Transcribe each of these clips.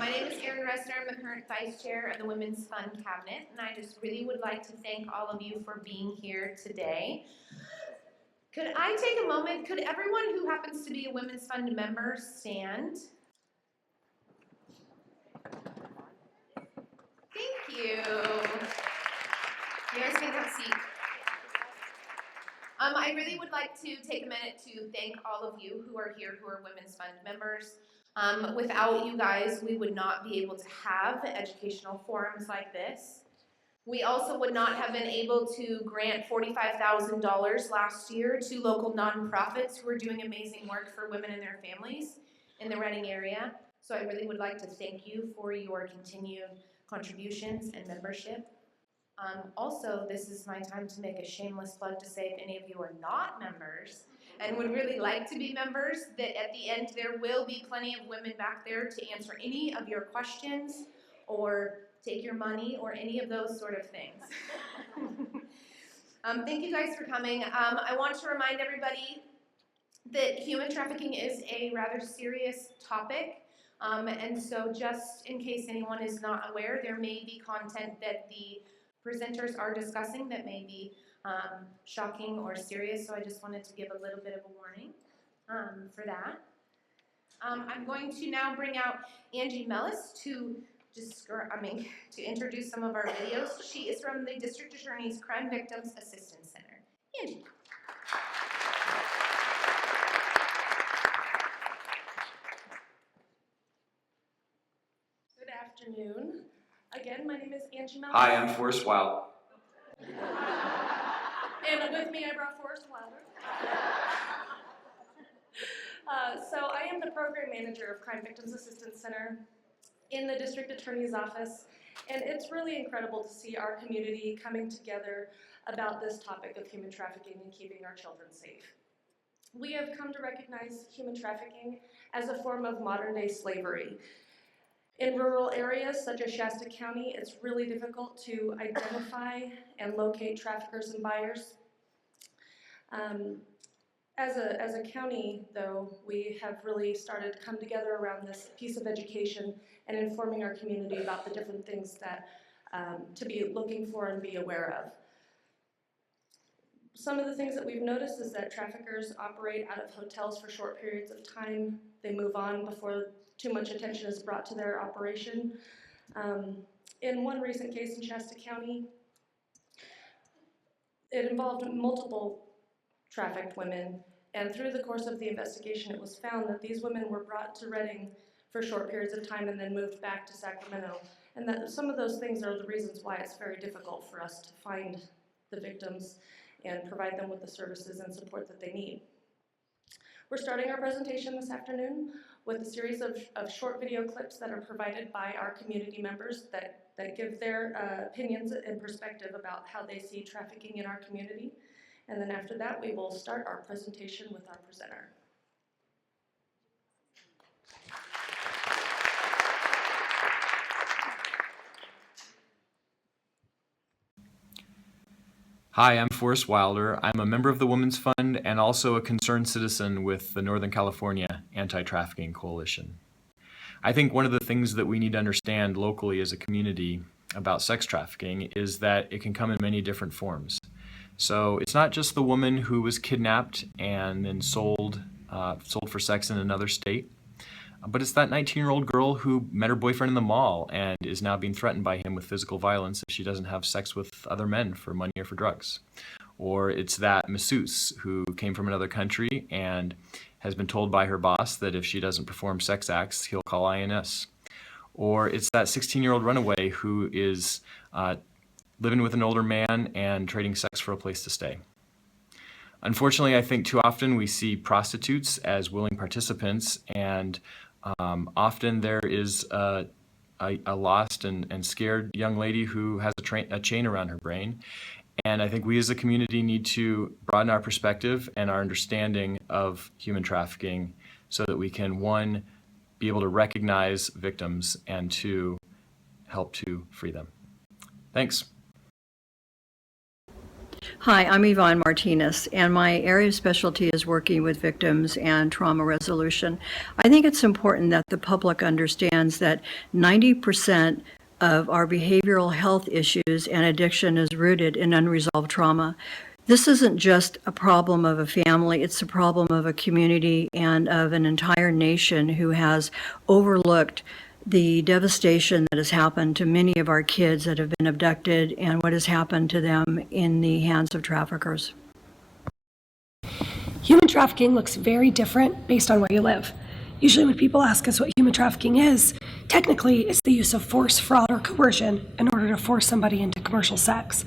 My name is Erin Ressner. I'm the current Vice Chair of the Women's Fund Cabinet, and I just really would like to thank all of you for being here today. Could I take a moment? Could everyone who happens to be a Women's Fund member stand? Thank you. You guys can have a seat. I really would like to take a minute to thank all of you who are here who are Women's Fund members. Without you guys, we would not be able to have educational forums like this. We also would not have been able to grant $45,000 last year to local nonprofits who are doing amazing work for women and their families in the Reading area. So I really would like to thank you for your continued contributions and membership. Also, this is my time to make a shameless plug to say if any of you are not members and would really like to be members, that at the end there will be plenty of women back there to answer any of your questions or take your money or any of those sort of things. Thank you guys for coming. I want to remind everybody that human trafficking is a rather serious topic. And so just in case anyone is not aware, there may be content that the presenters are discussing that may be shocking or serious, so I just wanted to give a little bit of a warning for that. I'm going to now bring out Angie Mellis to introduce some of our videos. She is from the District Attorney's Crime Victims Assistance Center. Angie. Good afternoon. Again, my name is Angie Mellis. Hi, I'm Forrest Wild. And with me, I brought Forrest Wilder. So I am the Program Manager of Crime Victims Assistance Center in the District Attorney's Office, and it's really incredible to see our community coming together about this topic of human trafficking and keeping our children safe. We have come to recognize human trafficking as a form of modern-day slavery. In rural areas such as Shasta County, it's really difficult to identify and locate traffickers and buyers. As a county, though, we have really started to come together around this piece of education and informing our community about the different things that to be looking for and be aware of. Some of the things that we've noticed is that traffickers operate out of hotels for short periods of time. They move on before too much attention is brought to their operation. In one recent case in Shasta County, it involved multiple trafficked women, and through the course of the investigation, it was found that these women were brought to Reading for short periods of time and then moved back to Sacramento, and that some of those things are the reasons why it's very difficult for us to find the victims and provide them with the services and support that they need. We're starting our presentation this afternoon with a series of short video clips that are provided by our community members that give their opinions and perspective about how they see trafficking in our community. And then after that, we will start our presentation with our presenter. Hi, I'm Forrest Wilder. I'm a member of the Women's Fund and also a concerned citizen with the Northern California Anti-Trafficking Coalition. I think one of the things that we need to understand locally as a community about sex trafficking is that it can come in many different forms. So it's not just the woman who was kidnapped and then sold for sex in another state, but it's that 19-year-old girl who met her boyfriend in the mall and is now being threatened by him with physical violence if she doesn't have sex with other men for money or for drugs. Or it's that masseuse who came from another country and has been told by her boss that if she doesn't perform sex acts, he'll call INS. Or it's that 16-year-old runaway who is living with an older man and trading sex for a place to stay. Unfortunately, I think too often we see prostitutes as willing participants, and often there is a lost and scared young lady who has a chain around her brain. And I think we as a community need to broaden our perspective and our understanding of human trafficking so that we can, one, be able to recognize victims, and two, help to free them. Thanks. Hi, I'm Yvonne Martinez, and my area of specialty is working with victims and trauma resolution. I think it's important that the public understands that 90% of our behavioral health issues and addiction is rooted in unresolved trauma. This isn't just a problem of a family, it's a problem of a community and of an entire nation who has overlooked the devastation that has happened to many of our kids that have been abducted and what has happened to them in the hands of traffickers. Human trafficking looks very different based on where you live. Usually when people ask us what human trafficking is, technically it's the use of force, fraud, or coercion in order to force somebody into commercial sex.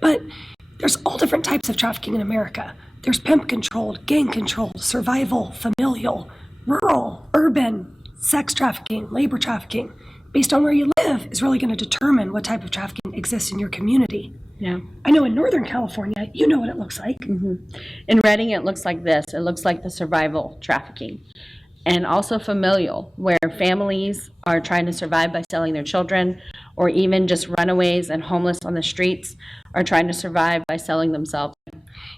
But there's all different types of trafficking in America. There's pimp-controlled, gang-controlled, survival, familial, rural, urban, sex trafficking, labor trafficking. Based on where you live is really going to determine what type of trafficking exists in your community. Yeah. I know in Northern California, you know what it looks like. In Reading, it looks like this. It looks like the survival trafficking. And also familial, where families are trying to survive by selling their children, or even just runaways and homeless on the streets are trying to survive by selling themselves.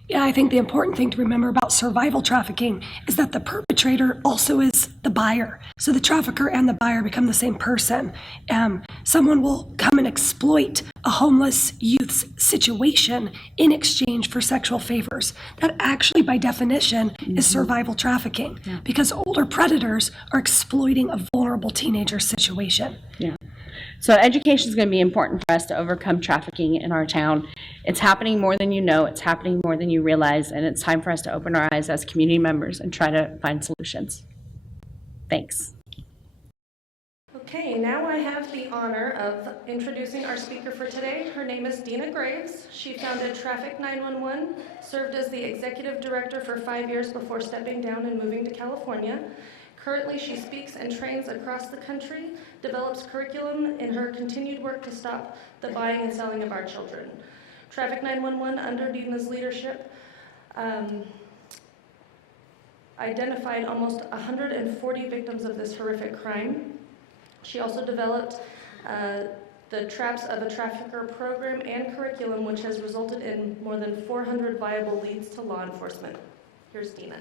Yeah, I think the important thing to remember about survival trafficking is that the perpetrator also is the buyer. So the trafficker and the buyer become the same person. Someone will come and exploit a homeless youth's situation in exchange for sexual favors. That actually, by definition, is survival trafficking, because older predators are exploiting a vulnerable teenager's situation. Yeah. So education is going to be important for us to overcome trafficking in our town. It's happening more than you know, it's happening more than you realize, and it's time for us to open our eyes as community members and try to find solutions. Thanks. Okay, now I have the honor of introducing our speaker for today. Her name is Deena Graves. She founded Traffic 911, served as the executive director for 5 years before stepping down and moving to California. Currently, she speaks and trains across the country, develops curriculum in her continued work to stop the buying and selling of our children. Traffic 911, under Deena's leadership, identified almost 140 victims of this horrific crime. She also developed the Traps of a Trafficker program and curriculum, which has resulted in more than 400 viable leads to law enforcement. Here's Deena.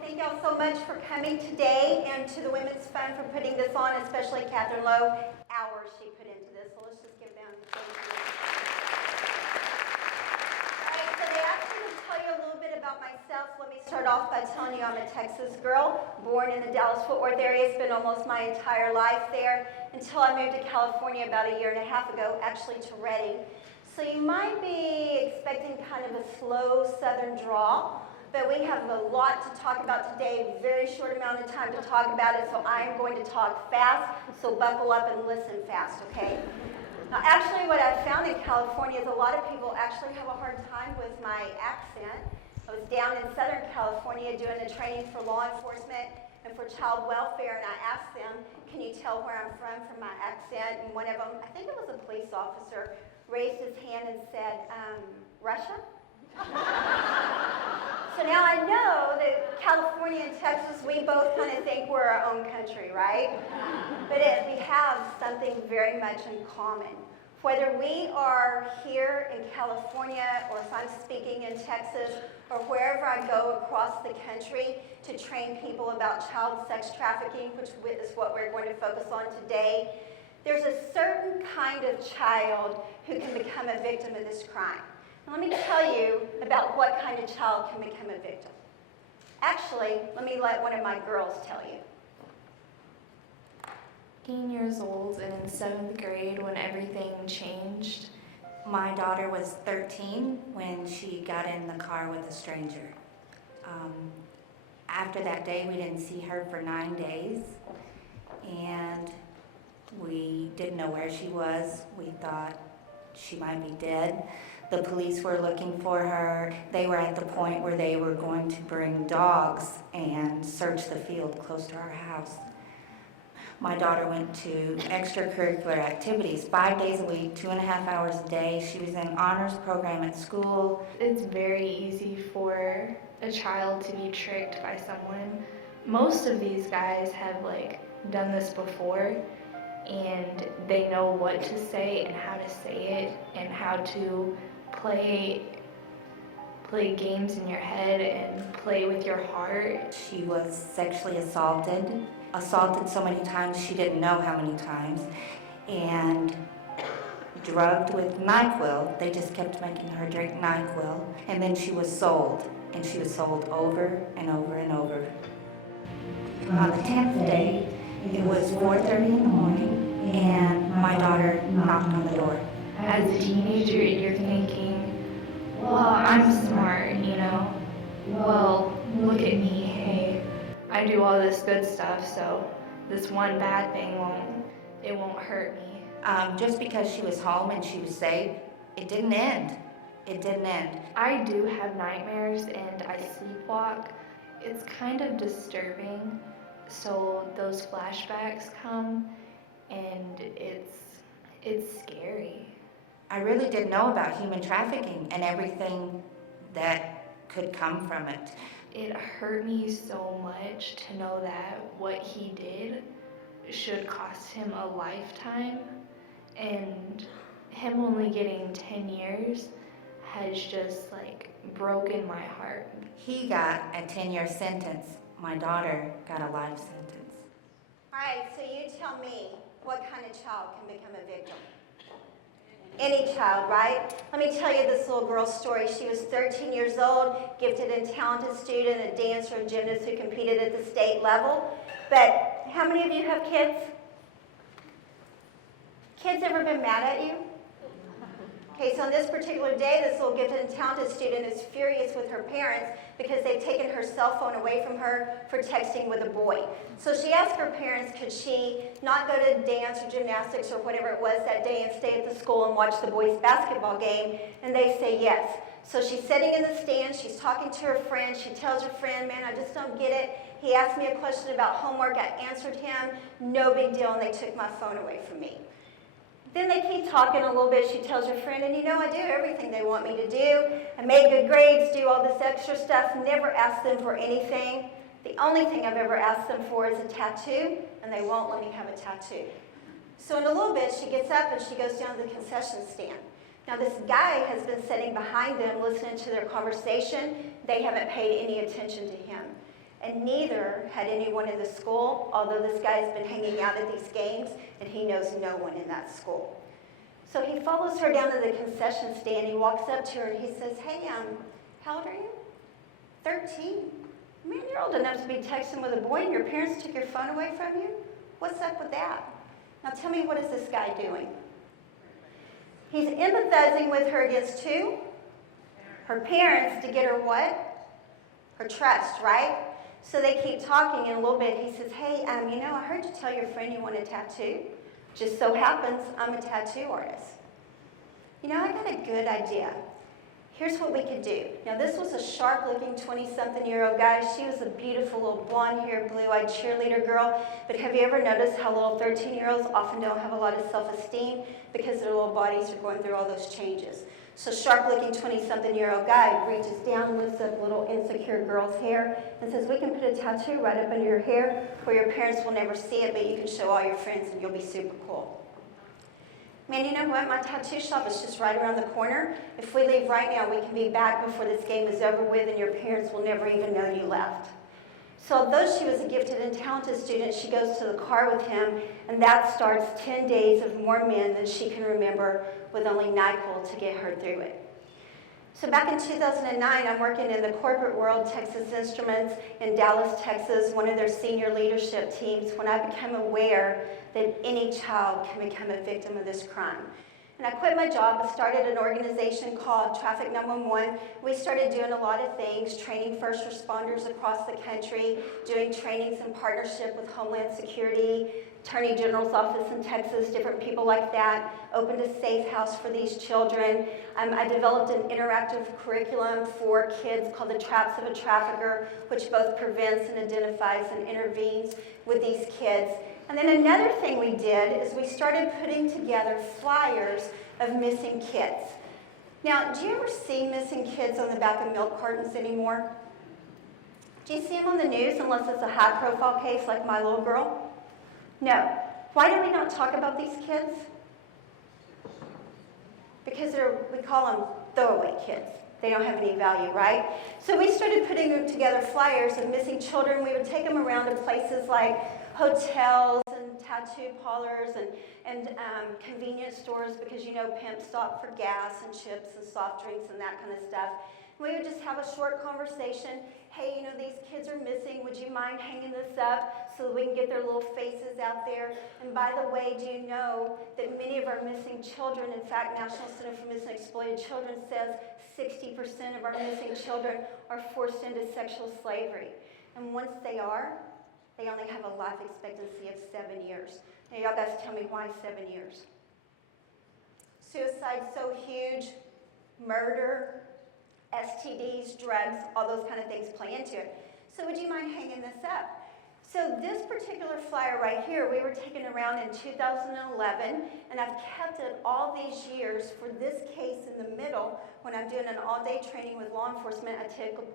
Thank y'all so much for coming today, and to the Women's Fund for putting this on, especially Catherine Lowe. Hours she put into this, so let's just give them a thank you. All right, so they asked me to tell you a little bit about myself. Let me start off by telling you I'm a Texas girl, born in the Dallas-Fort Worth area. Spent almost my entire life there until I moved to California about a year and a half ago, actually to Reading. So you might be expecting kind of a slow southern drawl. But we have a lot to talk about today, a very short amount of time to talk about it, so I am going to talk fast, so buckle up and listen fast, okay? Now, actually, what I've found in California is a lot of people actually have a hard time with my accent. I was down in Southern California doing a training for law enforcement and for child welfare, and I asked them, can you tell where I'm from my accent? And one of them, I think it was a police officer, raised his hand and said, Russia? So now I know that California and Texas, we both kind of think we're our own country, right? But we have something very much in common. Whether we are here in California, or if I'm speaking in Texas, or wherever I go across the country to train people about child sex trafficking, which is what we're going to focus on today, there's a certain kind of child who can become a victim of this crime. Let me tell you about what kind of child can become a victim. Actually, let me let one of my girls tell you. 15 years old and in 7th grade when everything changed. My daughter was 13 when she got in the car with a stranger. After that day, we didn't see her for 9 days, and we didn't know where she was. We thought she might be dead. The police were looking for her. They were at the point where they were going to bring dogs and search the field close to our house. My daughter went to extracurricular activities 5 days a week, 2.5 hours a day. She was in honors program at school. It's very easy for a child to be tricked by someone. Most of these guys have like done this before, and they know what to say and how to say it and how to play games in your head and play with your heart. She was sexually assaulted so many times she didn't know how many times, and drugged with NyQuil. They just kept making her drink NyQuil, and then she was sold, and she was sold over and over and over. On the 10th day, it was 4:30 in the morning, and my daughter knocked on the door. As a teenager, you're thinking, well, I'm smart, you know? Well, look at me, hey, I do all this good stuff, so this one bad thing won't hurt me. Just because she was home and she was safe, it didn't end. It didn't end. I do have nightmares and I sleepwalk. It's kind of disturbing. So those flashbacks come and it's scary. I really didn't know about human trafficking and everything that could come from it. It hurt me so much to know that what he did should cost him a lifetime, and him only getting 10 years has just like broken my heart. He got a 10-year sentence. My daughter got a life sentence. All right, so you tell me what kind of child can become a victim? Any child, right? Let me tell you this little girl's story. She was 13 years old, gifted and talented student, a dancer and gymnast who competed at the state level. But how many of you have kids? Kids ever been mad at you? Okay, so on this particular day, this little gifted and talented student is furious with her parents because they've taken her cell phone away from her for texting with a boy. So she asked her parents, could she not go to dance or gymnastics or whatever it was that day and stay at the school and watch the boys' basketball game? And they say yes. So she's sitting in the stands, she's talking to her friend, she tells her friend, man, I just don't get it. He asked me a question about homework, I answered him, no big deal, and they took my phone away from me. Then they keep talking a little bit. She tells her friend, and you know, I do everything they want me to do. I make good grades, do all this extra stuff, never ask them for anything. The only thing I've ever asked them for is a tattoo, and they won't let me have a tattoo. So in a little bit, she gets up and she goes down to the concession stand. Now this guy has been sitting behind them listening to their conversation. They haven't paid any attention to him. And neither had anyone in the school, although this guy's been hanging out at these games, and he knows no one in that school. So he follows her down to the concession stand. He walks up to her and he says, hey, how old are you? 13. Man, you're old enough to be texting with a boy and your parents took your phone away from you? What's up with that? Now tell me, what is this guy doing? He's empathizing with her against who? Her parents, to get her what? Her trust, right? So they keep talking, and in a little bit he says, hey, you know, I heard you tell your friend you want a tattoo. Just so happens I'm a tattoo artist. You know, I got a good idea. Here's what we could do. Now, this was a sharp-looking 20-something-year-old guy. She was a beautiful little blonde-haired, blue-eyed cheerleader girl. But have you ever noticed how little 13-year-olds often don't have a lot of self-esteem because their little bodies are going through all those changes? So sharp-looking 20-something-year-old guy reaches down, lifts up little insecure girl's hair, and says, we can put a tattoo right up under your hair where your parents will never see it, but you can show all your friends and you'll be super cool. Man, you know what? My tattoo shop is just right around the corner. If we leave right now, we can be back before this game is over with and your parents will never even know you left. So although she was a gifted and talented student, she goes to the car with him, and that starts 10 days of more men than she can remember with only NyQuil to get her through it. So back in 2009, I'm working in the corporate world, Texas Instruments in Dallas, Texas, one of their senior leadership teams, when I became aware that any child can become a victim of this crime. And I quit my job. I started an organization called Traffic 911. We started doing a lot of things, training first responders across the country, doing trainings in partnership with Homeland Security, Attorney General's office in Texas, different people like that, opened a safe house for these children. I developed an interactive curriculum for kids called The Traps of a Trafficker, which both prevents and identifies and intervenes with these kids. And then another thing we did is we started putting together flyers of missing kids. Now, do you ever see missing kids on the back of milk cartons anymore? Do you see them on the news unless it's a high-profile case like my little girl? No. Why do we not talk about these kids? Because we call them throwaway kids. They don't have any value, right? So we started putting together flyers of missing children. We would take them around to places like hotels and tattoo parlors and convenience stores, because you know pimps stop for gas and chips and soft drinks and that kind of stuff. We would just have a short conversation. Hey, you know, these kids are missing. Would you mind hanging this up so that we can get their little faces out there? And by the way, do you know that many of our missing children, in fact, National Center for Missing and Exploited Children says 60% of our missing children are forced into sexual slavery. And once they are, they only have a life expectancy of 7 years. Now, y'all guys tell me why 7 years? Suicide's so huge, murder, STDs, drugs, all those kind of things play into it. So would you mind hanging this up? So this particular flyer right here, we were taken around in 2011, and I've kept it all these years for this case in the middle. When I'm doing an all-day training with law enforcement, I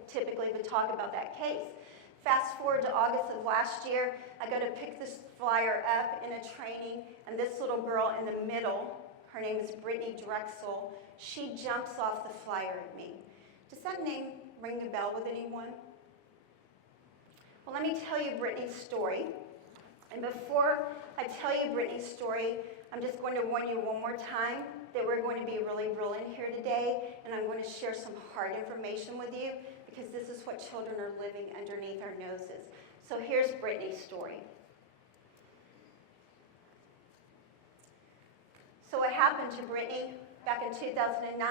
typically would talk about that case. Fast forward to August of last year, I go to pick this flyer up in a training, and this little girl in the middle, her name is Brittany Drexel, she jumps off the flyer at me. Does that name ring a bell with anyone? Well, let me tell you Brittany's story. And before I tell you Brittany's story, I'm just going to warn you one more time that we're going to be really real in here today, and I'm going to share some hard information with you, because this is what children are living underneath our noses. So here's Brittany's story. So what happened to Brittany back in 2009,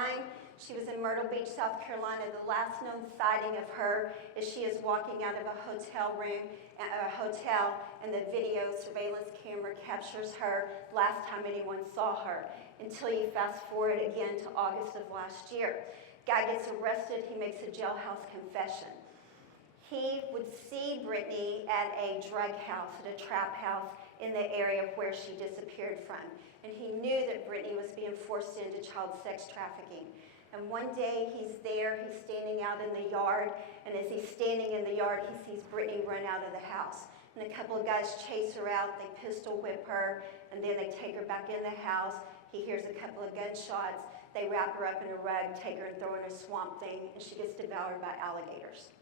she was in Myrtle Beach, South Carolina. The last known sighting of her is she is walking out of a hotel room, and the video surveillance camera captures her last time anyone saw her, until you fast forward again to August of last year. Guy gets arrested, he makes a jailhouse confession. He would see Brittany at a drug house, at a trap house in the area where she disappeared from. And he knew that Brittany was being forced into child sex trafficking. And one day he's there, he's standing out in the yard, and as he's standing in the yard, he sees Brittany run out of the house. And a couple of guys chase her out, they pistol whip her, and then they take her back in the house. He hears a couple of gunshots, they wrap her up in a rug, take her and throw her in a swamp thing, and she gets devoured by alligators.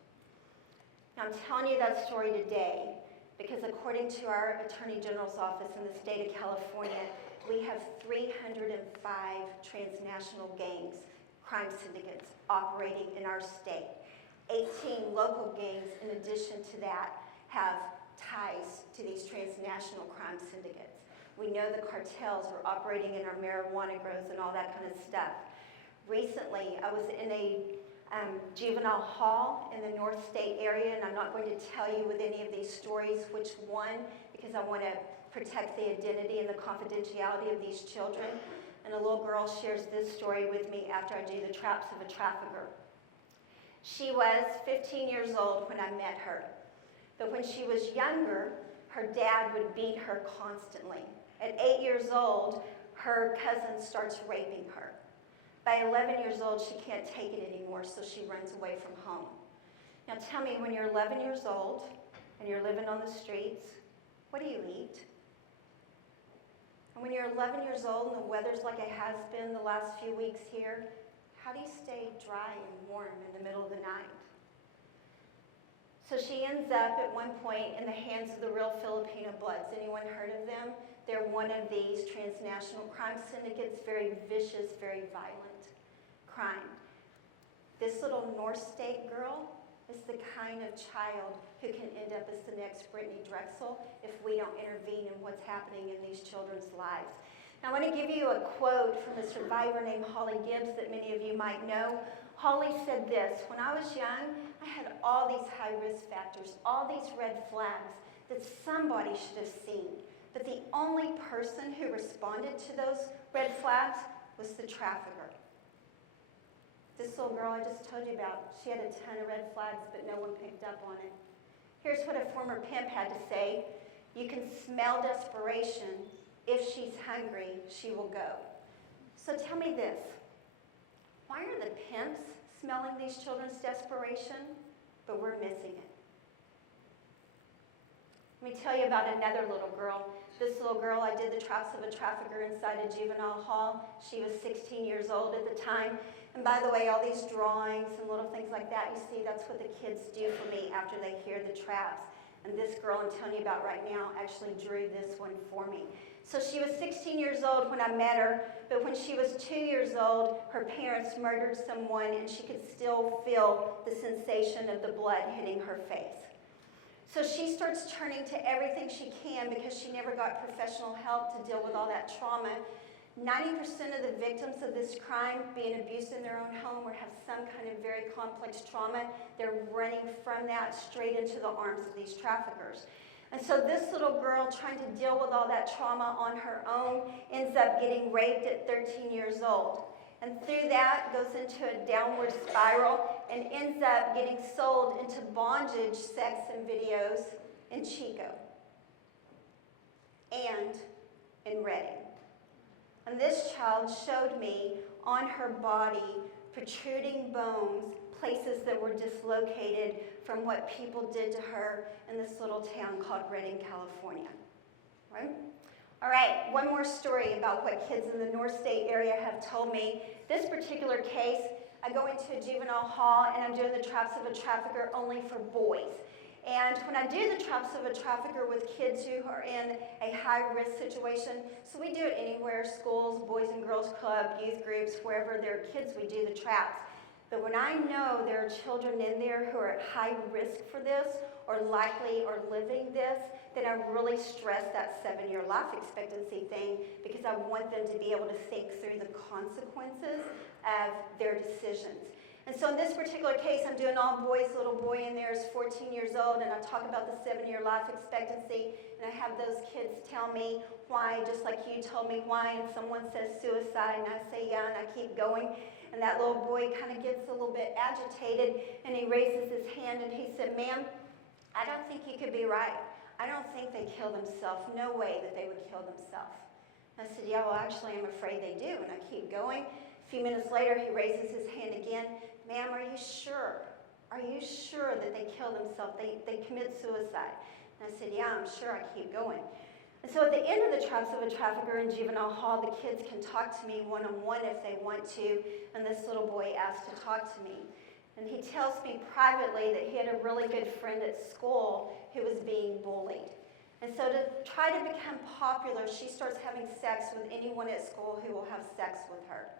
Now I'm telling you that story today because according to our Attorney General's office in the state of California, we have 305 transnational gangs, crime syndicates operating in our state. 18 local gangs, in addition to that, have ties to these transnational crime syndicates. We know the cartels are operating in our marijuana grows and all that kind of stuff. Recently, I was in a juvenile hall in the North State area, and I'm not going to tell you with any of these stories which one, because I want to protect the identity and the confidentiality of these children. And a little girl shares this story with me after I do the traps of a trafficker. She was 15 years old when I met her. But when she was younger, her dad would beat her constantly. At 8 years old, her cousin starts raping her. By 11 years old, she can't take it anymore, so she runs away from home. Now tell me, when you're 11 years old and you're living on the streets, what do you eat? And when you're 11 years old and the weather's like it has been the last few weeks here, how do you stay dry and warm in the middle of the night? So she ends up at one point in the hands of the real Filipino Bloods. Anyone heard of them? They're one of these transnational crime syndicates, very vicious, very violent crime. This little North State girl is the kind of child who can end up as the next Brittany Drexel if we don't intervene in what's happening in these children's lives. Now, I want to give you a quote from a survivor named Holly Gibbs that many of you might know. Holly said this: "When I was young, I had all these high-risk factors, all these red flags that somebody should have seen. But the only person who responded to those red flags was the trafficker." This little girl I just told you about, she had a ton of red flags, but no one picked up on it. Here's what a former pimp had to say: "You can smell desperation. If she's hungry, she will go." So tell me this: why are the pimps smelling these children's desperation, but we're missing it? Let me tell you about another little girl. This little girl, I did the traps of a trafficker inside a juvenile hall. She was 16 years old at the time. And by the way, all these drawings and little things like that, you see, that's what the kids do for me after they hear the traps. And this girl I'm telling you about right now actually drew this one for me. So she was 16 years old when I met her, but when she was 2 years old, her parents murdered someone and she could still feel the sensation of the blood hitting her face. So she starts turning to everything she can because she never got professional help to deal with all that trauma. 90% of the victims of this crime, being abused in their own home or have some kind of very complex trauma, they're running from that straight into the arms of these traffickers. And so this little girl, trying to deal with all that trauma on her own, ends up getting raped at 13 years old. And through that goes into a downward spiral and ends up getting sold into bondage, sex, and videos in Chico and in Redding. And this child showed me on her body protruding bones, places that were dislocated from what people did to her in this little town called Redding, California. Right? All right, one more story about what kids in the North State area have told me. This particular case, I go into a juvenile hall and I'm doing the traps of a trafficker only for boys. And when I do the traps of a trafficker with kids who are in a high-risk situation, so we do it anywhere, schools, Boys and Girls Club, youth groups, wherever there are kids, we do the traps. But when I know there are children in there who are at high risk for this, or likely or living this, then I really stress that 7-year life expectancy thing because I want them to be able to think through the consequences of their decisions. And so in this particular case, I'm doing all boys. Little boy in there is 14 years old, and I talk about the 7-year life expectancy, and I have those kids tell me why, just like you told me why, and someone says suicide, and I say yeah, and I keep going. And that little boy kind of gets a little bit agitated, and he raises his hand, and he said, "Ma'am, I don't think you could be right. I don't think they kill themselves. No way that they would kill themselves." I said, "Yeah, well, actually, I'm afraid they do," and I keep going. A few minutes later, he raises his hand again. "Ma'am, are you sure? Are you sure that they kill themselves? They commit suicide?" And I said, "Yeah, I'm sure." I keep going. And so at the end of the traps of a trafficker in juvenile hall, the kids can talk to me one-on-one if they want to, and this little boy asked to talk to me. And he tells me privately that he had a really good friend at school who was being bullied. And so to try to become popular, she starts having sex with anyone at school who will have sex with her.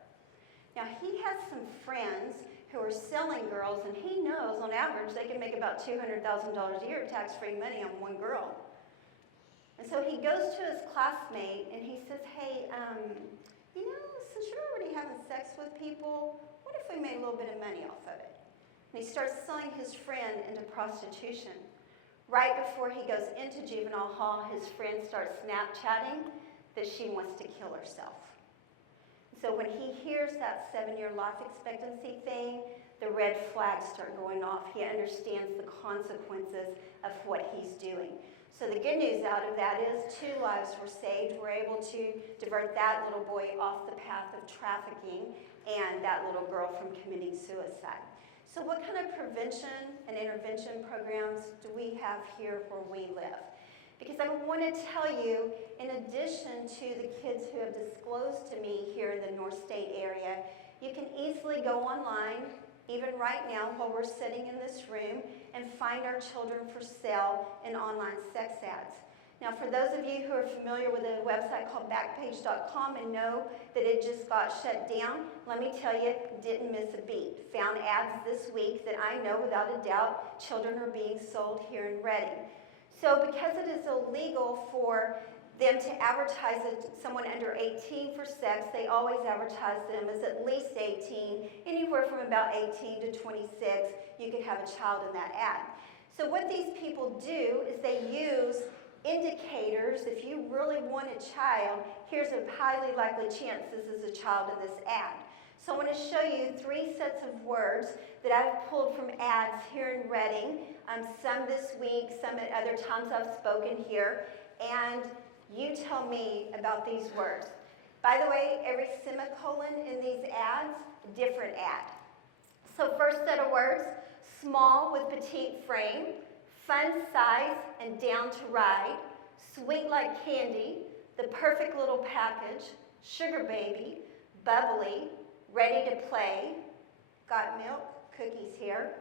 Now, he has some friends who are selling girls, and he knows on average they can make about $200,000 a year tax-free money on one girl. And so he goes to his classmate and he says, "Hey, since you're already having sex with people, what if we made a little bit of money off of it?" And he starts selling his friend into prostitution. Right before he goes into juvenile hall, his friend starts Snapchatting that she wants to kill herself. So when he hears that 7-year life expectancy thing, the red flags start going off. He understands the consequences of what he's doing. So the good news out of that is 2 lives were saved. We're able to divert that little boy off the path of trafficking and that little girl from committing suicide. So what kind of prevention and intervention programs do we have here where we live? Because I want to tell you, in addition to the kids who have disclosed to me here in the North State area, you can easily go online, even right now while we're sitting in this room, and find our children for sale in online sex ads. Now, for those of you who are familiar with a website called Backpage.com and know that it just got shut down, let me tell you, didn't miss a beat. Found ads this week that I know without a doubt children are being sold here in Redding. So because it is illegal for them to advertise someone under 18 for sex, they always advertise them as at least 18, anywhere from about 18 to 26, you could have a child in that ad. So what these people do is they use indicators. If you really want a child, here's a highly likely chance this is a child in this ad. So I want to show you 3 sets of words that I've pulled from ads here in Redding, some this week, some at other times I've spoken here, and you tell me about these words. By the way, every semicolon in these ads, different ad. So first set of words, small with petite frame, fun size and down to ride, sweet like candy, the perfect little package, sugar baby, bubbly, ready to play, got milk, cookies here,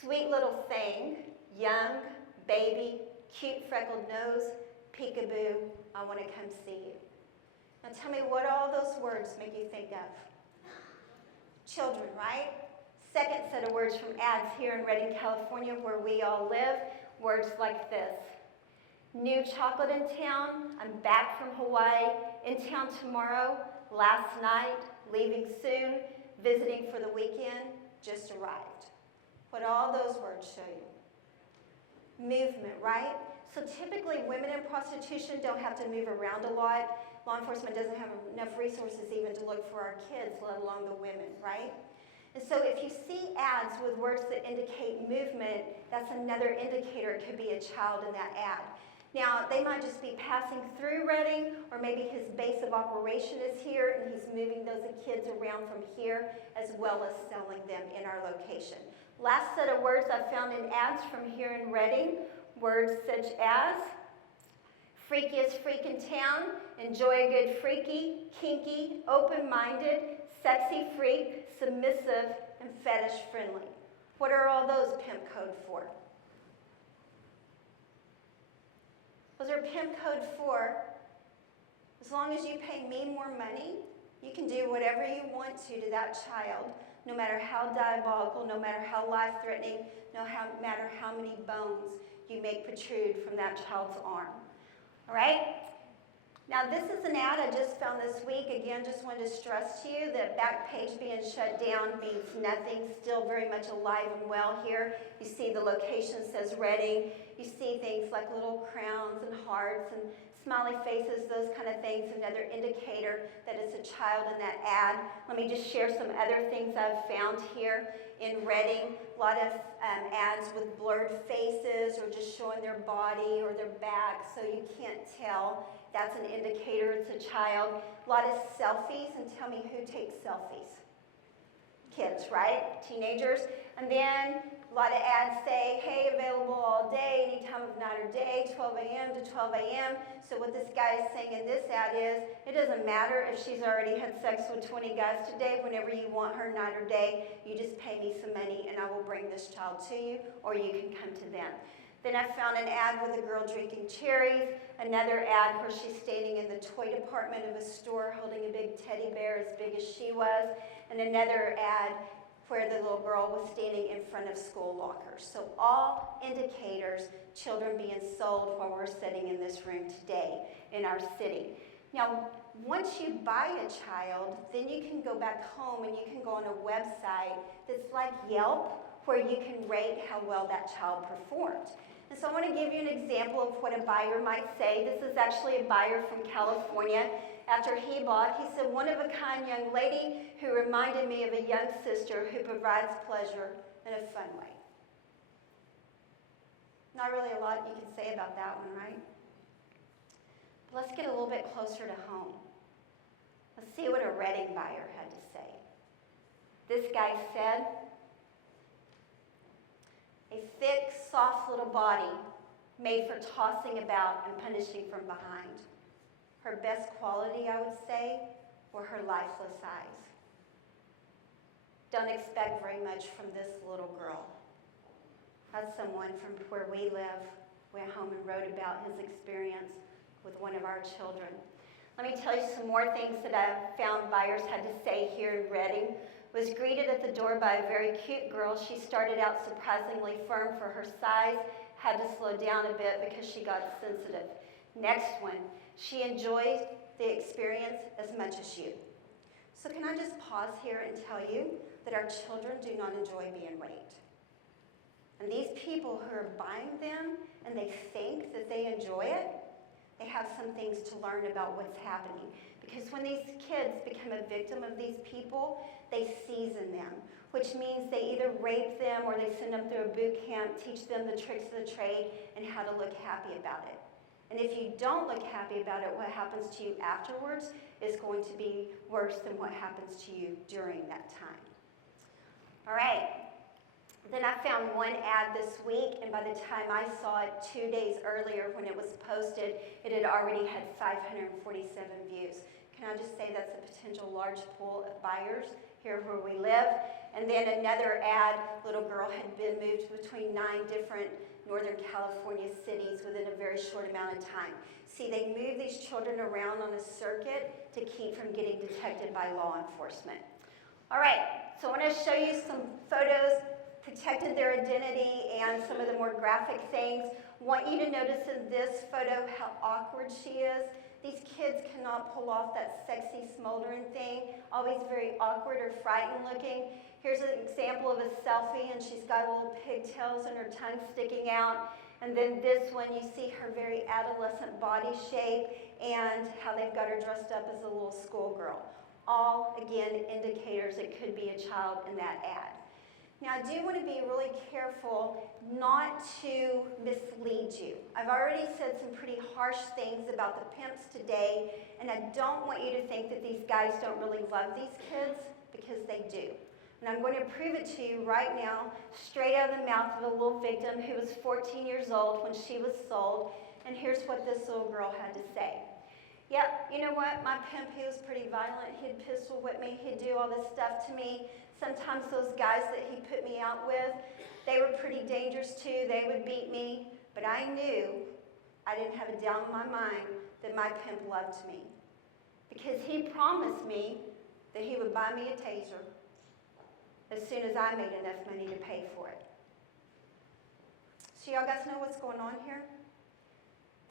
sweet little thing, young, baby, cute freckled nose, peekaboo, I want to come see you. Now tell me what all those words make you think of. Children, right? Second set of words from ads here in Redding, California, where we all live, words like this. New chocolate in town, I'm back from Hawaii, in town tomorrow, last night, leaving soon, visiting for the weekend, just arrived. What all those words show you. Movement, right? So typically women in prostitution don't have to move around a lot. Law enforcement doesn't have enough resources even to look for our kids, let alone the women, right? And so if you see ads with words that indicate movement, that's another indicator. It could be a child in that ad. Now, they might just be passing through Redding, or maybe his base of operation is here, and he's moving those kids around from here, as well as selling them in our location. Last set of words I found in ads from here in Redding, words such as freakiest freak in town, enjoy a good freaky, kinky, open-minded, sexy freak, submissive, and fetish friendly. What are all those pimp code for? Those are pimp code for, as long as you pay me more money, you can do whatever you want to that child, no matter how diabolical, no matter how life-threatening, no matter how many bones you make protrude from that child's arm. All right? Now, this is an ad I just found this week. Again, just wanted to stress to you that Backpage being shut down means nothing. Still very much alive and well here. You see the location says Redding. You see things like little crowns and hearts and smiley faces, those kind of things, another indicator that it's a child in that ad. Let me just share some other things I've found here in Redding. A lot of ads with blurred faces or just showing their body or their back so you can't tell. That's an indicator it's a child. A lot of selfies, and tell me who takes selfies. Kids, right? Teenagers. And then a lot of ads say, hey, available all day, any time of night or day, 12 a.m. to 12 a.m. So what this guy is saying in this ad is, it doesn't matter if she's already had sex with 20 guys today, whenever you want her night or day, you just pay me some money and I will bring this child to you, or you can come to them. Then I found an ad with a girl drinking cherries, another ad where she's standing in the toy department of a store holding a big teddy bear as big as she was, and another ad where the little girl was standing in front of school lockers. So all indicators, children being sold while we're sitting in this room today in our city. Now, once you buy a child, then you can go back home and you can go on a website that's like Yelp, where you can rate how well that child performed. And so I want to give you an example of what a buyer might say. This is actually a buyer from California. After he bought, he said, one-of-a-kind young lady who reminded me of a young sister who provides pleasure in a fun way. Not really a lot you can say about that one, right? But let's get a little bit closer to home. Let's see what a Redding buyer had to say. This guy said, a thick, soft little body made for tossing about and punishing from behind. Her best quality, I would say, were her lifeless eyes. Don't expect very much from this little girl. That's someone from where we live, went home and wrote about his experience with one of our children. Let me tell you some more things that I've found buyers had to say here in Redding. Was greeted at the door by a very cute girl. She started out surprisingly firm for her size, had to slow down a bit because she got sensitive. Next one, she enjoyed the experience as much as you. So can I just pause here and tell you that our children do not enjoy being raped. And these people who are buying them and they think that they enjoy it, they have some things to learn about what's happening. Because when these kids become a victim of these people, they season them, which means they either rape them or they send them through a boot camp, teach them the tricks of the trade and how to look happy about it. And if you don't look happy about it, what happens to you afterwards is going to be worse than what happens to you during that time. All right. Then I found one ad this week, and by the time I saw it 2 days earlier when it was posted, it had already had 547 views. Can I just say that's a potential large pool of buyers here where we live? And then another ad, little girl had been moved between 9 different Northern California cities within a very short amount of time. See, they move these children around on a circuit to keep from getting detected by law enforcement. All right, so I want to show you some photos, protected their identity, and some of the more graphic things. Want you to notice in this photo how awkward she is. These kids cannot pull off that sexy smoldering thing, always very awkward or frightened looking. Here's an example of a selfie, and she's got little pigtails and her tongue sticking out. And then this one, you see her very adolescent body shape and how they've got her dressed up as a little schoolgirl. All, again, indicators it could be a child in that ad. Now, I do want to be really careful not to mislead you. I've already said some pretty harsh things about the pimps today, and I don't want you to think that these guys don't really love these kids, because they do. And I'm going to prove it to you right now, straight out of the mouth of a little victim who was 14 years old when she was sold, and here's what this little girl had to say. Yep, you know what, my pimp, he was pretty violent. He'd pistol whip me, he'd do all this stuff to me. Sometimes those guys that he put me out with, they were pretty dangerous too. They would beat me, but I knew, I didn't have a doubt in my mind that my pimp loved me, because he promised me that he would buy me a taser as soon as I made enough money to pay for it. So y'all guys know what's going on here?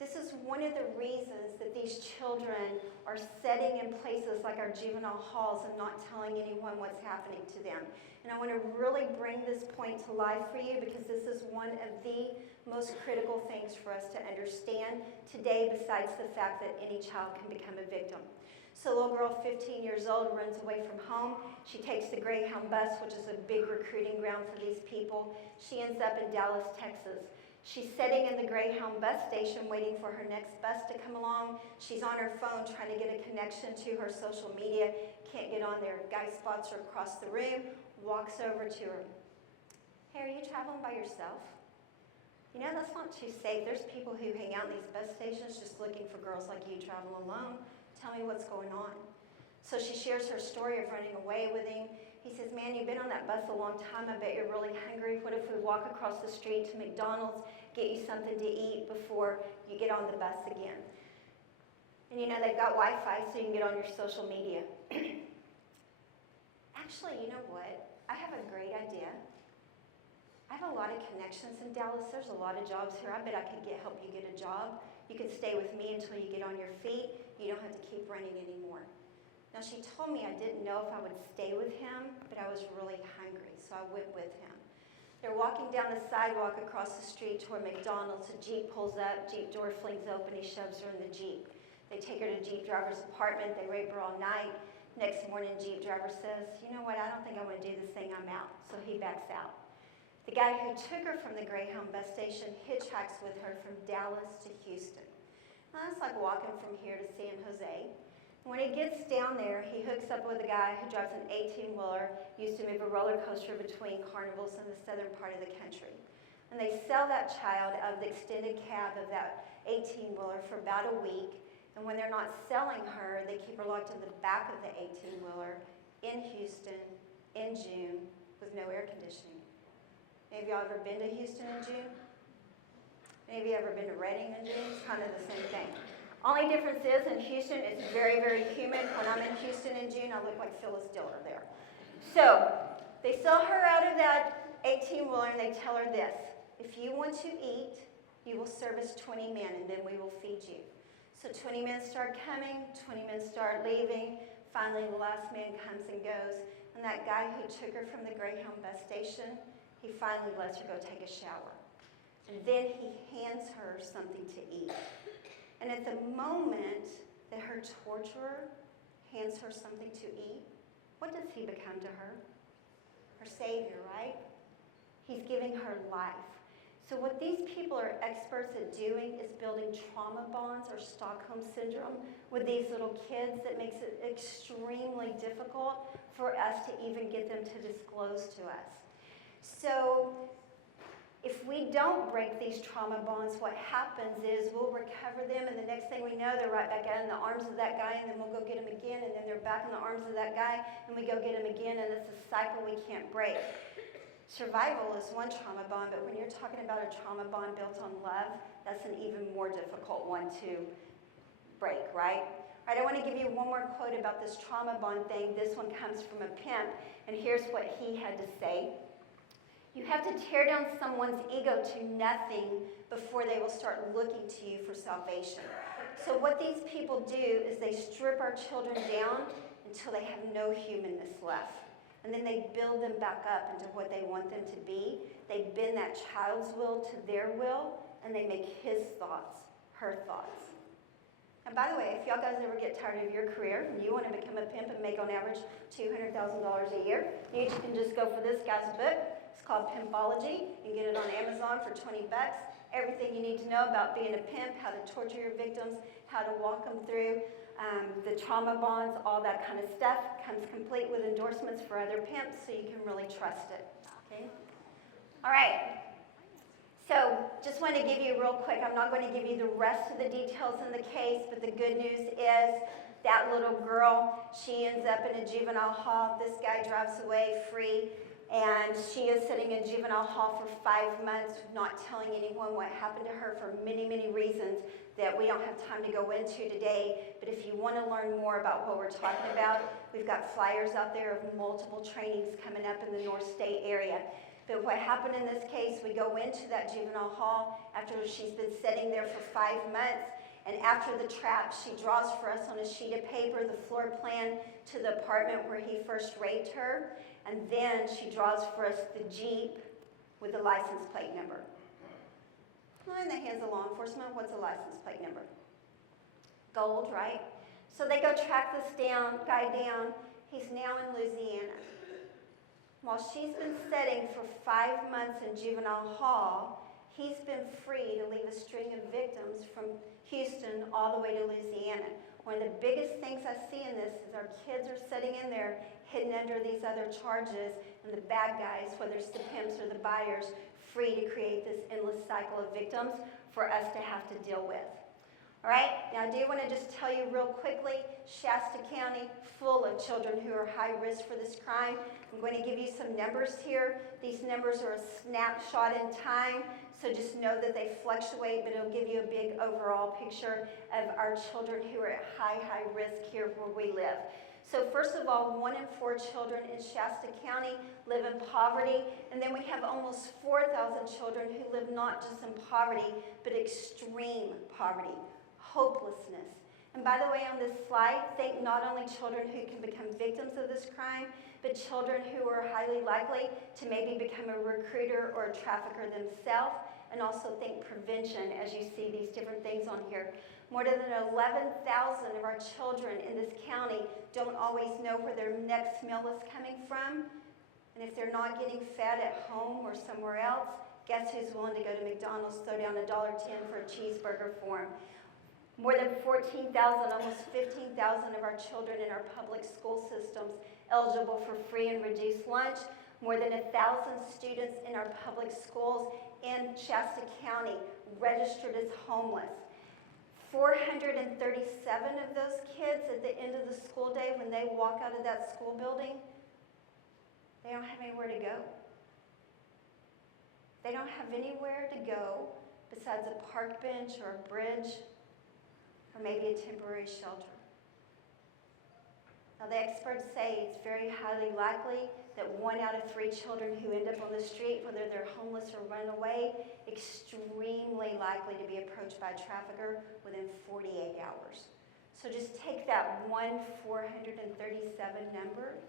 This is one of the reasons that these children are sitting in places like our juvenile halls and not telling anyone what's happening to them. And I want to really bring this point to life for you, because this is one of the most critical things for us to understand today, besides the fact that any child can become a victim. So a little girl, 15 years old, runs away from home. She takes the Greyhound bus, which is a big recruiting ground for these people. She ends up in Dallas, Texas. She's sitting in the Greyhound bus station waiting for her next bus to come along. She's on her phone trying to get a connection to her social media. Can't get on there. Guy spots her across the room, walks over to her. Hey, are you traveling by yourself? You know, that's not too safe. There's people who hang out in these bus stations just looking for girls like you traveling alone. Tell me what's going on. So she shares her story of running away with him. He says, man, you've been on that bus a long time. I bet you're really hungry. What if we walk across the street to McDonald's, get you something to eat before you get on the bus again? And you know, they've got Wi-Fi so you can get on your social media. Actually, you know what? I have a great idea. I have a lot of connections in Dallas. There's a lot of jobs here. I bet I could help you get a job. You can stay with me until you get on your feet. You don't have to keep running anymore. Now, she told me I didn't know if I would stay with him, but I was really hungry, so I went with him. They're walking down the sidewalk across the street toward McDonald's. A Jeep pulls up, Jeep door flings open, he shoves her in the Jeep. They take her to Jeep driver's apartment, they rape her all night. Next morning, Jeep driver says, you know what, I don't think I want to do this thing, I'm out. So he backs out. The guy who took her from the Greyhound bus station hitchhikes with her from Dallas to Houston. Now, that's like walking from here to San Jose. When he gets down there, he hooks up with a guy who drives an 18-wheeler used to move a roller coaster between carnivals in the southern part of the country. And they sell that child out of the extended cab of that 18-wheeler for about a week. And when they're not selling her, they keep her locked in the back of the 18-wheeler in Houston in June with no air conditioning. Any of y'all ever been to Houston in June? Any of you ever been to Redding in June? It's kind of the same thing. Only difference is in Houston, it's very, very humid. When I'm in Houston in June, I look like Phyllis Diller there. So they sell her out of that 18-wheeler and they tell her this: if you want to eat, you will service 20 men and then we will feed you. So 20 men start coming, 20 men start leaving. Finally, the last man comes and goes. And that guy who took her from the Greyhound bus station, he finally lets her go take a shower. And then he hands her something to eat. And at the moment that her torturer hands her something to eat, what does he become to her? Her savior, right? He's giving her life. So what these people are experts at doing is building trauma bonds or Stockholm syndrome with these little kids that makes it extremely difficult for us to even get them to disclose to us. So if we don't break these trauma bonds, what happens is we'll recover them, and the next thing we know, they're right back out in the arms of that guy, and then we'll go get them again, and then they're back in the arms of that guy, and we go get them again, and it's a cycle we can't break. Survival is one trauma bond, but when you're talking about a trauma bond built on love, that's an even more difficult one to break, right? All right, I want to give you one more quote about this trauma bond thing. This one comes from a pimp, and here's what he had to say. You have to tear down someone's ego to nothing before they will start looking to you for salvation. So what these people do is they strip our children down until they have no humanness left. And then they build them back up into what they want them to be. They bend that child's will to their will, and they make his thoughts her thoughts. And by the way, if y'all guys ever get tired of your career and you want to become a pimp and make on average $200,000 a year, you can just go for this guy's book. It's called Pimpology. You can get it on Amazon for $20. Everything you need to know about being a pimp, how to torture your victims, how to walk them through the trauma bonds, all that kind of stuff. Comes complete with endorsements for other pimps, so you can really trust it. Okay? All right. So just want to give you real quick, I'm not going to give you the rest of the details in the case, but the good news is that little girl, she ends up in a juvenile hall. This guy drives away free, and she is sitting in juvenile hall for 5 months, not telling anyone what happened to her for many, many reasons that we don't have time to go into today. But if you want to learn more about what we're talking about, we've got flyers out there of multiple trainings coming up in the North State area. But what happened in this case, we go into that juvenile hall after she's been sitting there for 5 months, and after the trap, she draws for us on a sheet of paper the floor plan to the apartment where he first raped her, and then she draws for us the Jeep with the license plate number. Well, in the hands of law enforcement, what's a license plate number? Gold, right? So they go track this guy down. He's now in Louisiana. While she's been sitting for 5 months in juvenile hall, he's been free to leave a string of victims from Houston all the way to Louisiana. One of the biggest things I see in this is our kids are sitting in there hidden under these other charges, and the bad guys, whether it's the pimps or the buyers, free to create this endless cycle of victims for us to have to deal with. All right, now I do want to just tell you real quickly, Shasta County, full of children who are high risk for this crime. I'm going to give you some numbers here. These numbers are a snapshot in time, so just know that they fluctuate, but it'll give you a big overall picture of our children who are at high risk here where we live. So first of all, 1 in 4 children in Shasta County live in poverty, and then we have almost 4,000 children who live not just in poverty, but extreme poverty. Hopelessness. And by the way, on this slide, think not only children who can become victims of this crime, but children who are highly likely to maybe become a recruiter or a trafficker themselves, and also think prevention as you see these different things on here. More than 11,000 of our children in this county don't always know where their next meal is coming from, and if they're not getting fed at home or somewhere else, guess who's willing to go to McDonald's, throw down $1.10 for a cheeseburger for them? More than 14,000, almost 15,000 of our children in our public school systems eligible for free and reduced lunch. More than 1,000 students in our public schools in Shasta County registered as homeless. 437 of those kids at the end of the school day, when they walk out of that school building, they don't have anywhere to go. They don't have anywhere to go besides a park bench or a bridge, or maybe a temporary shelter. Now the experts say it's very highly likely that 1 out of 3 children who end up on the street, whether they're homeless or run away, extremely likely to be approached by a trafficker within 48 hours. So just take that 437 number,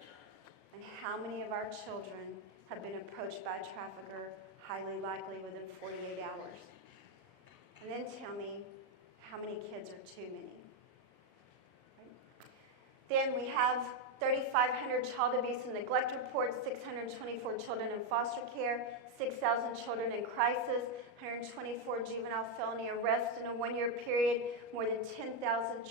and how many of our children have been approached by a trafficker, highly likely within 48 hours. And then tell me, how many kids are too many? Right? Then we have 3,500 child abuse and neglect reports, 624 children in foster care, 6,000 children in crisis, 124 juvenile felony arrests in a 1-year period, more than 10,000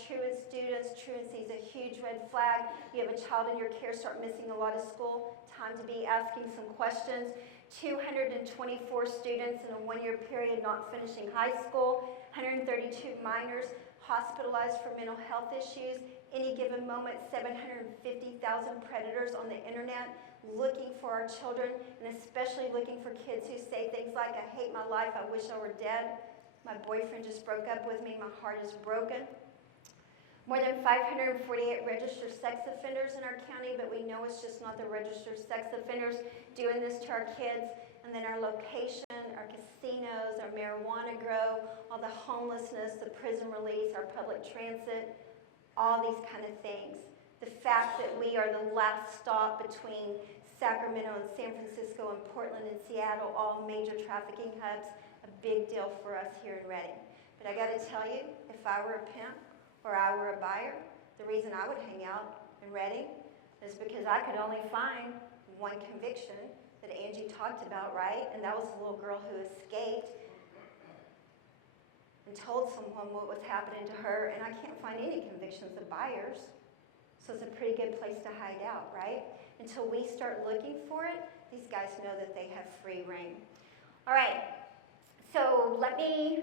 truant students. Truancy is a huge red flag. You have a child in your care, start missing a lot of school, time to be asking some questions. 224 students in a one-year period not finishing high school, 132 minors hospitalized for mental health issues. Any given moment, 750,000 predators on the internet looking for our children, and especially looking for kids who say things like, I hate my life, I wish I were dead. My boyfriend just broke up with me, my heart is broken. More than 548 registered sex offenders in our county, but we know it's just not the registered sex offenders doing this to our kids. And then our location, our casinos, our marijuana grow, all the homelessness, the prison release, our public transit, all these kind of things. The fact that we are the last stop between Sacramento and San Francisco and Portland and Seattle, all major trafficking hubs, a big deal for us here in Redding. But I gotta tell you, if I were a pimp or I were a buyer, the reason I would hang out in Redding is because I could only find one conviction that Angie talked about, right? And that was the little girl who escaped and told someone what was happening to her, and I can't find any convictions of buyers. So it's a pretty good place to hide out, right? Until we start looking for it, these guys know that they have free reign. All right, so let me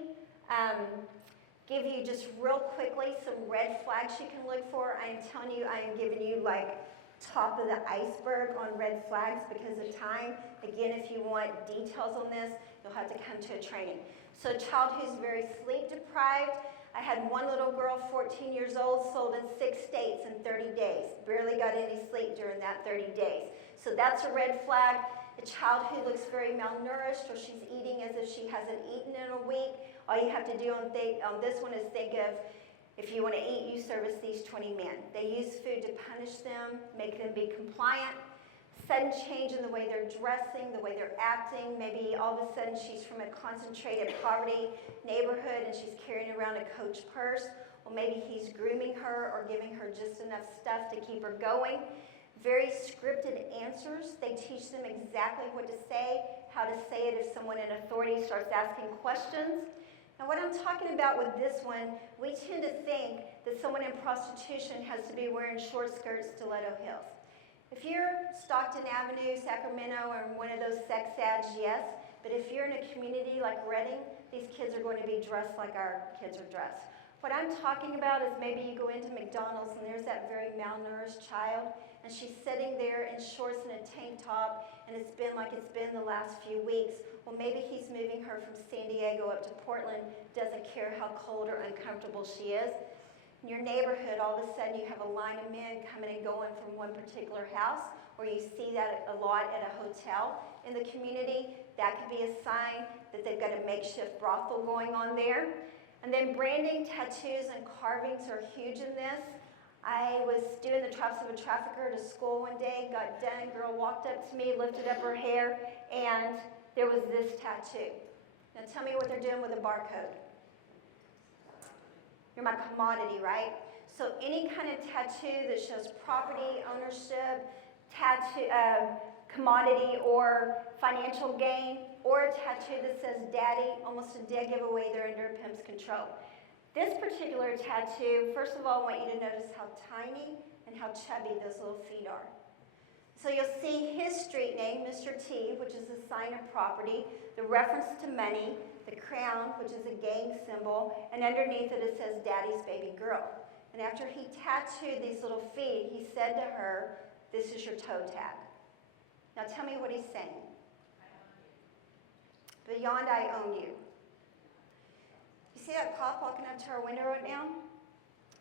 give you just real quickly some red flags you can look for. I am telling you, I am giving you like top of the iceberg on red flags because of time. Again, if you want details on this, you'll have to come to a training. So a child who's very sleep deprived. I had one little girl, 14 years old, sold in 6 states in 30 days. Barely got any sleep during that 30 days. So that's a red flag. A child who looks very malnourished or she's eating as if she hasn't eaten in a week. All you have to do on this one is think of, if you want to eat, you service these 20 men. They use food to punish them, make them be compliant. Sudden change in the way they're dressing, the way they're acting. Maybe all of a sudden she's from a concentrated poverty neighborhood and she's carrying around a Coach purse. Well, maybe he's grooming her or giving her just enough stuff to keep her going. Very scripted answers. They teach them exactly what to say, how to say it if someone in authority starts asking questions. Now, what I'm talking about with this one, we tend to think that someone in prostitution has to be wearing short skirts, stiletto heels. If you're Stockton Avenue, Sacramento, or one of those sex ads, yes. But if you're in a community like Redding, these kids are going to be dressed like our kids are dressed. What I'm talking about is maybe you go into McDonald's and there's that very malnourished child, and she's sitting there in shorts and a tank top, and it's been like it's been the last few weeks. Well, maybe he's moving her from San Diego up to Portland, doesn't care how cold or uncomfortable she is. In your neighborhood, all of a sudden you have a line of men coming and going from one particular house, or you see that a lot at a hotel in the community. That could be a sign that they've got a makeshift brothel going on there. And then branding, tattoos, and carvings are huge in this. I was doing the Traps of a Trafficker to school one day, got done, girl walked up to me, lifted up her hair, and there was this tattoo. Now tell me what they're doing with a barcode. You're my commodity, right? So any kind of tattoo that shows property, ownership, tattoo, commodity, or financial gain, or a tattoo that says daddy, almost a dead giveaway they're under a pimp's control. This particular tattoo, first of all, I want you to notice how tiny and how chubby those little feet are. So you'll see his street name, Mr. T, which is a sign of property, the reference to money, the crown, which is a gang symbol, and underneath it says daddy's baby girl. And after he tattooed these little feet, he said to her, this is your toe tag. Now tell me what he's saying. Beyond I own you. You see that cop walking up to our window right now?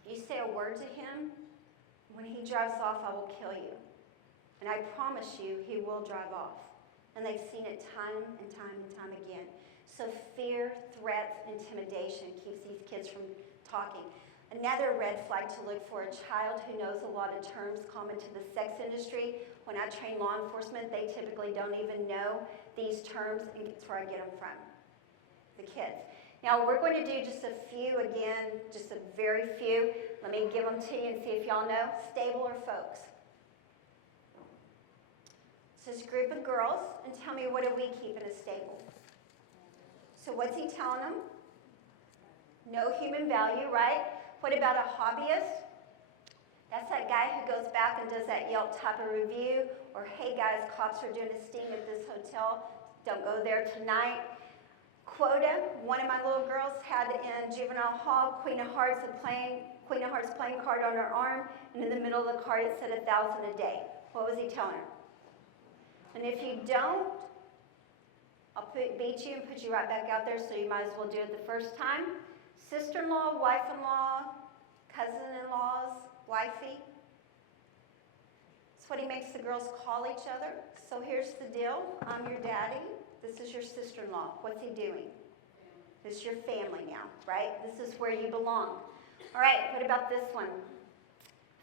You say a word to him, when he drives off, I will kill you. And I promise you, he will drive off. And they've seen it time and time and time again. So fear, threats, intimidation keeps these kids from talking. Another red flag to look for, a child who knows a lot of terms common to the sex industry. When I train law enforcement, they typically don't even know these terms, and it's where I get them from, the kids. Now we're going to do just a few, again, just a very few. Let me give them to you and see if y'all know. Stable or folks? So this group of girls, and tell me, what do we keep in a stable? So what's he telling them? No human value, right? What about a hobbyist? That's that guy who goes back and does that Yelp type of review, or hey guys, cops are doing a sting at this hotel, don't go there tonight. Quota, one of my little girls had in juvenile hall, Queen of Hearts playing card on her arm, and in the middle of the card it said 1,000 a day. What was he telling her? And if you don't, I'll beat you and put you right back out there, so you might as well do it the first time. Sister-in-law, wife-in-law, cousin-in-laws, wifey. That's what he makes the girls call each other. So here's the deal. I'm your daddy. This is your sister-in-law. What's he doing? This is your family now, right? This is where you belong. All right, what about this one?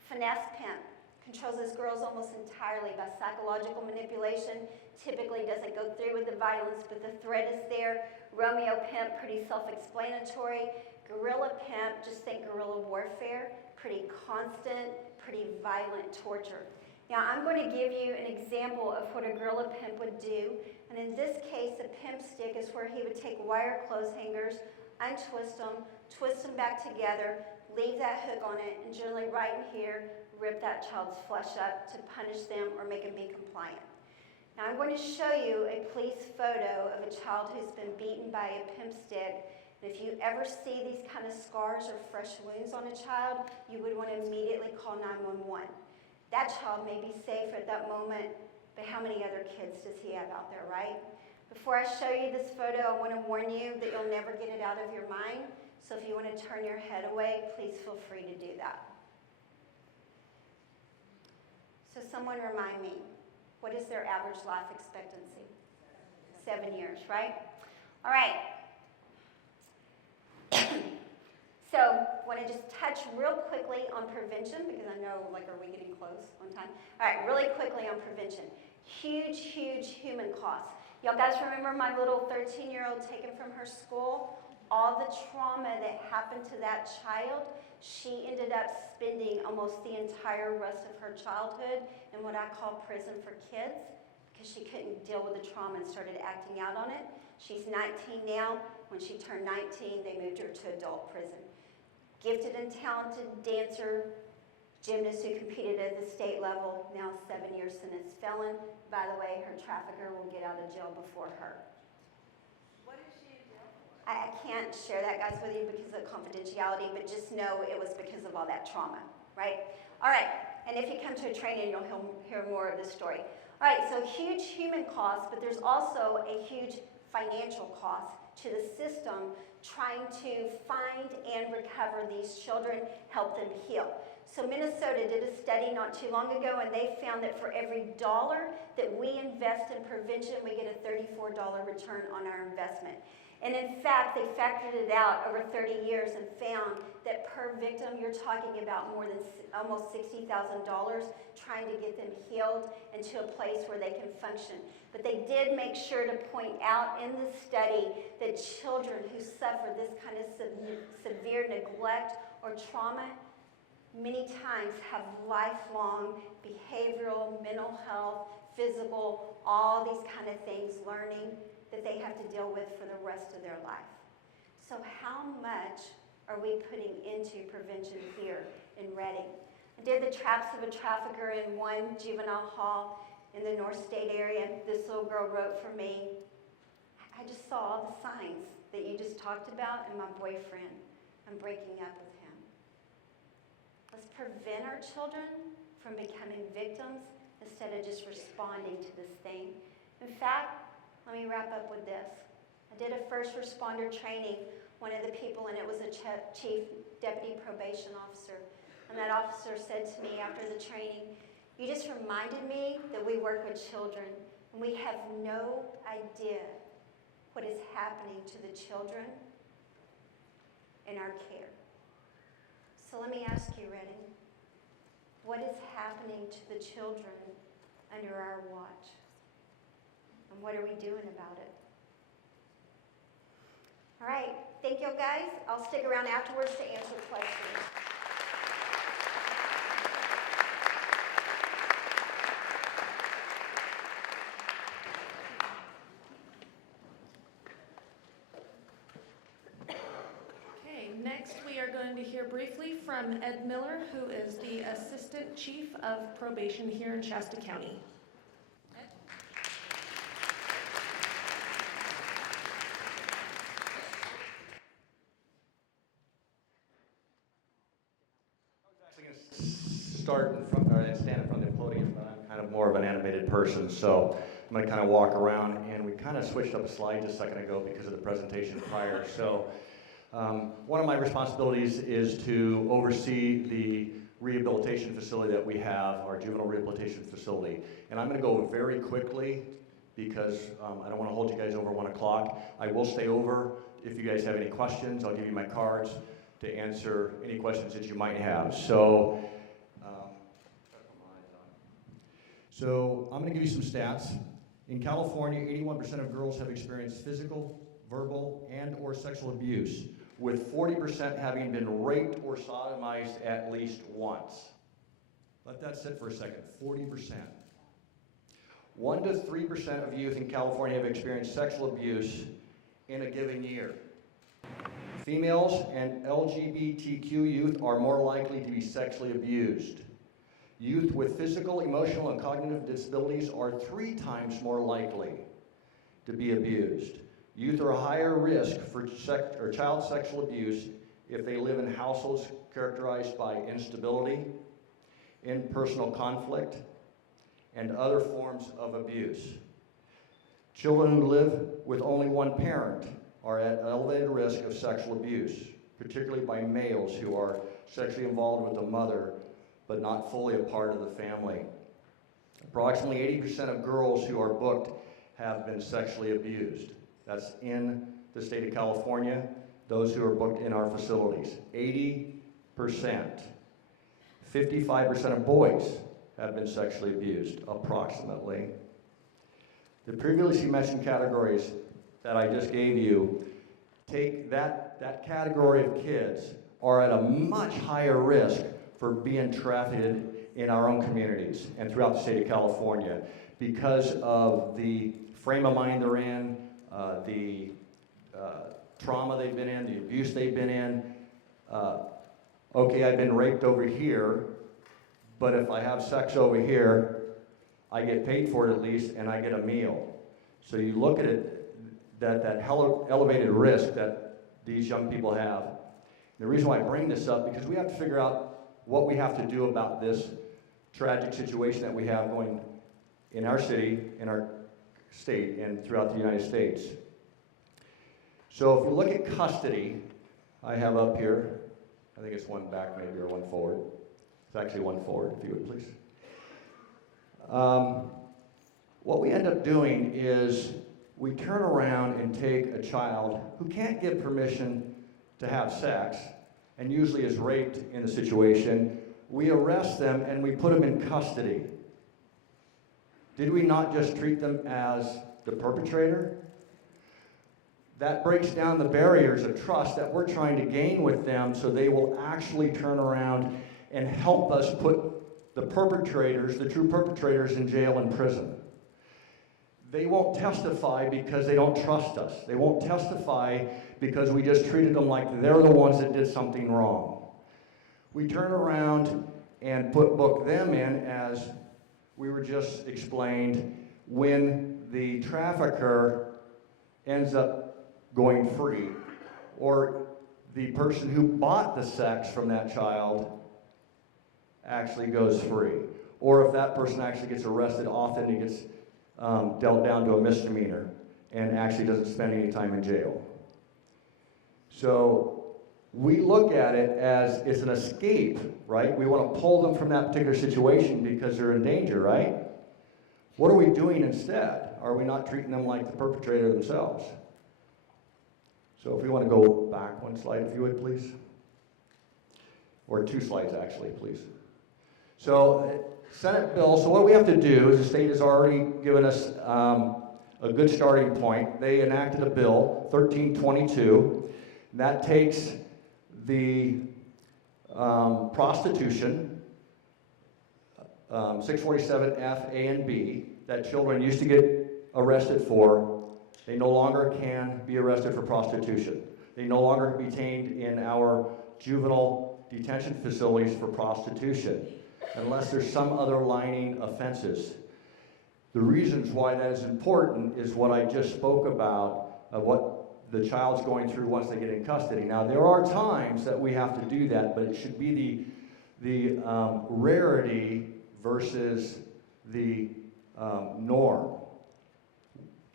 Finesse pimp. Controls his girls almost entirely by psychological manipulation. Typically doesn't go through with the violence, but the threat is there. Romeo pimp, pretty self-explanatory. Guerrilla pimp, just think guerrilla warfare. Pretty constant, pretty violent torture. Now I'm going to give you an example of what a guerrilla pimp would do. And in this case, a pimp stick is where he would take wire clothes hangers, untwist them, twist them back together, leave that hook on it, and generally right in here, rip that child's flesh up to punish them or make them be compliant. Now I'm going to show you a police photo of a child who's been beaten by a pimp stick. And if you ever see these kind of scars or fresh wounds on a child, you would want to immediately call 911. That child may be safe at that moment, but how many other kids does he have out there, right? Before I show you this photo, I want to warn you that you'll never get it out of your mind. So if you want to turn your head away, please feel free to do that. So someone remind me, what is their average life expectancy? 7 years, right? All right. So I want to just touch real quickly on prevention, because I know, like, are we getting close on time? All right, really quickly on prevention. Huge, huge human costs. Y'all guys remember my little 13-year-old taken from her school? All the trauma that happened to that child, she ended up spending almost the entire rest of her childhood in what I call prison for kids, because she couldn't deal with the trauma and started acting out on it. She's 19 now. When she turned 19, they moved her to adult prison. Gifted and talented dancer, gymnast who competed at the state level, now 7-year sentence felon. By the way, her trafficker will get out of jail before her. What is she in jail for? I can't share that, guys, with you because of confidentiality, but just know it was because of all that trauma, right? All right, and if you come to a training, you'll hear more of this story. All right, so huge human cost, but there's also a huge financial cost to the system trying to find and recover these children, help them heal. So Minnesota did a study not too long ago, and they found that for every dollar that we invest in prevention, we get a $34 return on our investment. And in fact, they factored it out over 30 years and found that per victim, you're talking about more than almost $60,000 trying to get them healed and to a place where they can function. But they did make sure to point out in the study that children who suffer this kind of severe neglect or trauma many times have lifelong behavioral, mental health, physical, all these kind of things, learning that they have to deal with for the rest of their life. So how much are we putting into prevention here in Reading? I did the traps of a trafficker in one juvenile hall in the North State area. This little girl wrote for me, I just saw all the signs that you just talked about, and my boyfriend, I'm breaking up with him. Let's prevent our children from becoming victims instead of just responding to this thing. In fact, let me wrap up with this. I did a first responder training, one of the people, and it was a chief deputy probation officer. And that officer said to me after the training, you just reminded me that we work with children, and we have no idea what is happening to the children in our care. So let me ask you, Reading, what is happening to the children under our watch? And what are we doing about it? All right, thank you guys. I'll stick around afterwards to answer questions. Okay, next we are going to hear briefly from Ed Miller, who is the Assistant Chief of Probation here in Shasta County. start in front, or stand in front of the podium, but I'm kind of more of an animated person, so I'm going to kind of walk around, and we kind of switched up a slide just a second ago because of the presentation prior. So one of my responsibilities is to oversee the rehabilitation facility that we have, our juvenile rehabilitation facility. And I'm going to go very quickly because I don't want to hold you guys over 1 o'clock. I will stay over. If you guys have any questions, I'll give you my cards to answer any questions that you might have. So I'm going to give you some stats. In California, 81% of girls have experienced physical, verbal, and/or sexual abuse, with 40% having been raped or sodomized at least once. Let that sit for a second, 40%. 1 to 3% of youth in California have experienced sexual abuse in a given year. Females and LGBTQ youth are more likely to be sexually abused. Youth with physical, emotional, and cognitive disabilities are 3 times more likely to be abused. Youth are a higher risk for child sexual abuse if they live in households characterized by instability, interpersonal conflict, and other forms of abuse. Children who live with only one parent are at elevated risk of sexual abuse, particularly by males who are sexually involved with the mother but not fully a part of the family. Approximately 80% of girls who are booked have been sexually abused. That's in the state of California, those who are booked in our facilities. 80%. 55% of boys have been sexually abused, approximately. The previously mentioned categories that I just gave you, take that category of kids are at a much higher risk for being trafficked in our own communities and throughout the state of California because of the frame of mind they're in, the trauma they've been in, the abuse they've been in. Okay, I've been raped over here, but if I have sex over here, I get paid for it at least, and I get a meal. So you look at it, that elevated risk that these young people have. The reason why I bring this up, because we have to figure out what we have to do about this tragic situation that we have going in our city, in our state, and throughout the United States. So if you look at custody, I have up here, I think it's one back maybe or one forward. It's actually one forward, if you would please. What we end up doing is we turn around and take a child who can't give permission to have sex and usually is raped in the situation. We arrest them and we put them in custody. Did we not just treat them as the perpetrator? That breaks down the barriers of trust that we're trying to gain with them so they will actually turn around and help us put the perpetrators, the true perpetrators, in jail and prison. They won't testify because they don't trust us. They won't testify because we just treated them like they're the ones that did something wrong. We turn around and book them in, as we were just explained, when the trafficker ends up going free, or the person who bought the sex from that child actually goes free. Or if that person actually gets arrested, often he gets dealt down to a misdemeanor and actually doesn't spend any time in jail. So we look at it as it's an escape, right? We want to pull them from that particular situation because they're in danger, right? What are we doing instead? Are we not treating them like the perpetrator themselves? So if we want to go back one slide, if you would, please. Or 2 slides, actually, please. So Senate bill, so what we have to do is the state has already given us a good starting point. They enacted a bill, 1322, that takes the prostitution, 647F, A, and B, that children used to get arrested for. They no longer can be arrested for prostitution. They no longer can be detained in our juvenile detention facilities for prostitution, unless there's some other lining offenses. The reasons why that is important is what I just spoke about, of what the child's going through once they get in custody. Now, there are times that we have to do that, but it should be the rarity versus the norm.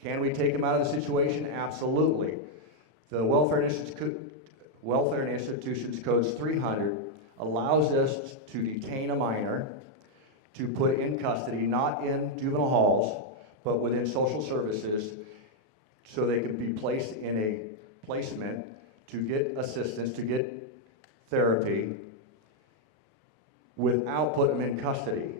Can we take them out of the situation? Absolutely. The Welfare and Institutions Codes 300 allows us to detain a minor, to put in custody, not in juvenile halls, but within social services, so they can be placed in a placement to get assistance, to get therapy, without putting them in custody,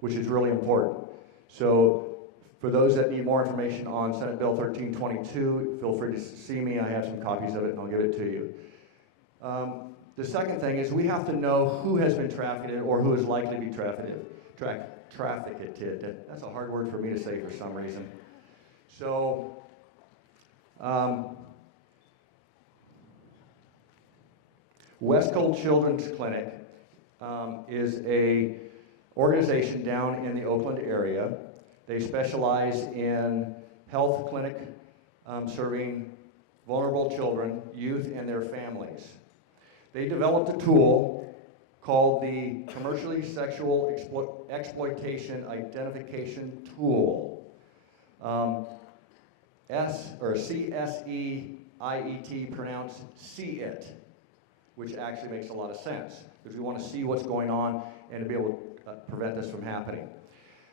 which is really important. So for those that need more information on Senate Bill 1322, feel free to see me. I have some copies of it and I'll give it to you. The second thing is we have to know who has been trafficked or who is likely to be trafficked. That's a hard word for me to say for some reason. So, Westcold Children's Clinic is a organization down in the Oakland area. They specialize in health clinic serving vulnerable children, youth, and their families. They developed a tool called the Commercially Sexual Exploitation Identification Tool. CSEIET, pronounced see-it, which actually makes a lot of sense because we want to see what's going on and to be able to prevent this from happening.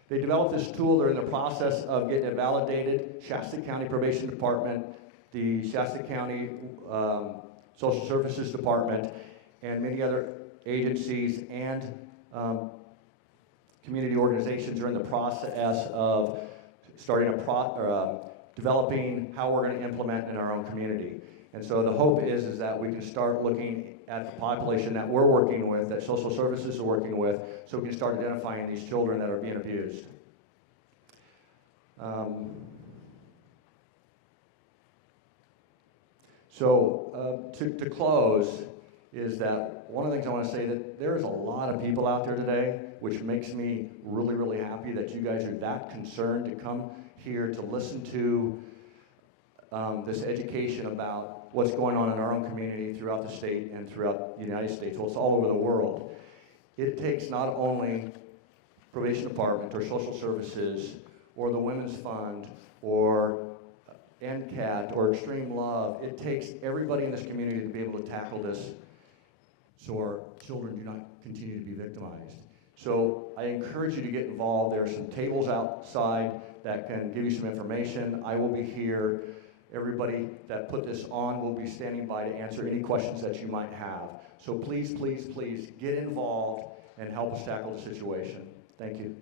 They developed this tool. They're in the process of getting it validated. Shasta County Probation Department, the Shasta County Social Services Department, and many other agencies and community organizations are in the process of starting developing how we're going to implement in our own community. And so the hope is that we can start looking at the population that we're working with, that social services are working with, so we can start identifying these children that are being abused. To close is that one of the things I want to say that there's a lot of people out there today, which makes me really, really happy that you guys are that concerned to come here to listen to this education about what's going on in our own community throughout the state and throughout the United States. Well, it's all over the world. It takes not only probation department or social services or the Women's Fund or NCAT or Extreme Love. It takes everybody in this community to be able to tackle this so our children do not continue to be victimized. So I encourage you to get involved. There are some tables outside that can give you some information. I will be here. Everybody that put this on will be standing by to answer any questions that you might have. So please, please, please get involved and help us tackle the situation. Thank you.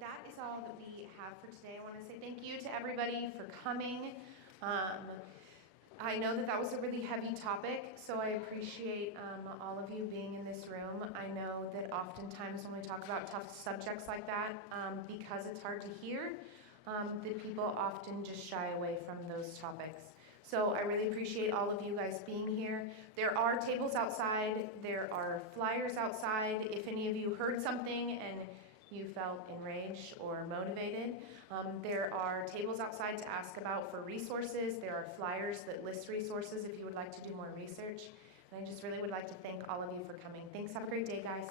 That is all that we have for today. I want to say thank you to everybody for coming. I know that was a really heavy topic, so I appreciate all of you being in this room. I know that oftentimes when we talk about tough subjects like that, because it's hard to hear, that people often just shy away from those topics. So I really appreciate all of you guys being here. There are tables outside. There are flyers outside. If any of you heard something and you felt enraged or motivated, there are tables outside to ask about for resources. There are flyers that list resources if you would like to do more research. And I just really would like to thank all of you for coming. Thanks. Have a great day, guys.